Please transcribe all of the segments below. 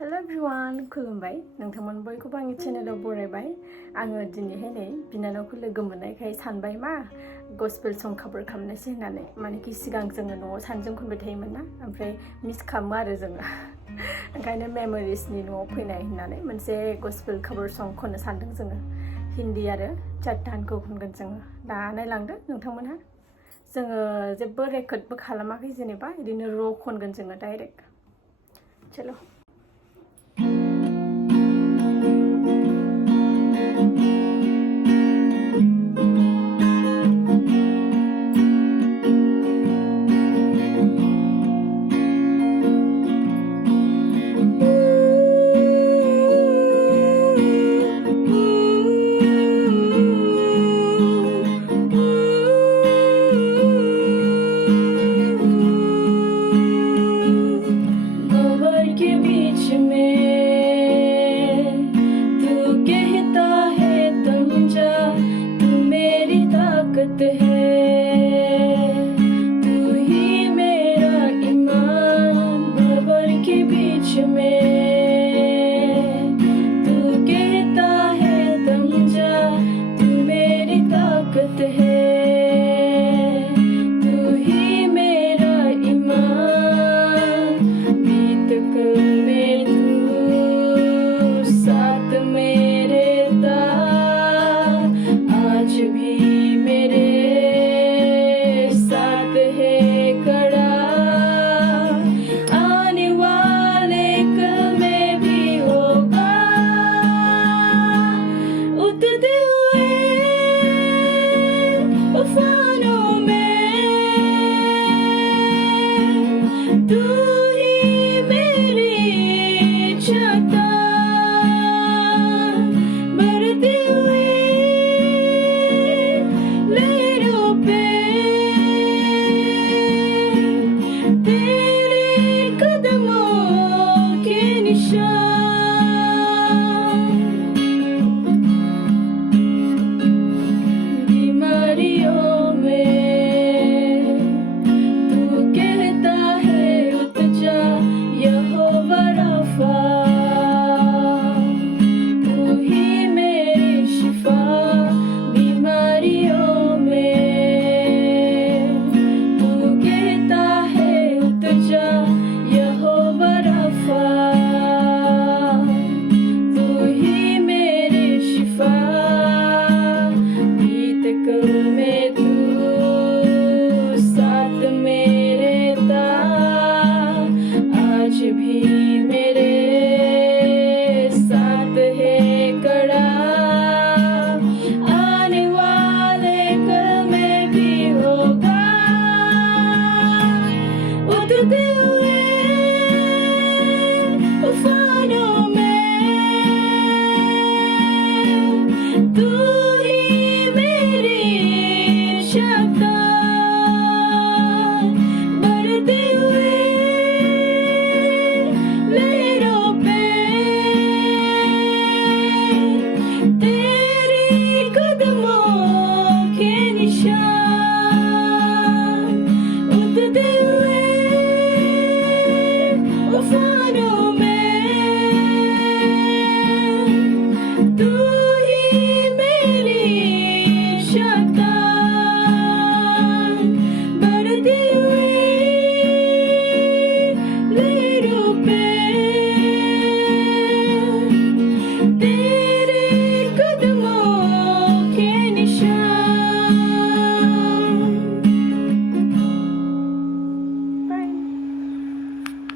Hello everyone, खुलुमबाय नोंथांमोन बयखौबो आंनि चेनेलाव बरायबाय आङो दिनैहाय नै बिनानावखौ लोगो मोननायखाय सानबाय मा गस्पेल सं कभार खालामनोसै होननानै मानेकि सिगां जोङो न'आव सानजों खनबाय थायोमोन ना ओमफ्राय मिस खालामो आरो जोङो ओंखायनो मेमोरिसनि न'आव फैनाय होननानै मोनसे गस्पेल कभार सं खननो सानदों जोङो हिन्दी आरो चाट्टानखौ खनगोन जोङो दा नायलांदो नोंथांमोनहा जोङो जेबो रेकर्डबो खालामाखै जेनेबा बिदिनो र' खनगोन जोङो डाइरेक्ट चलो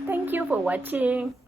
Thank you for watching.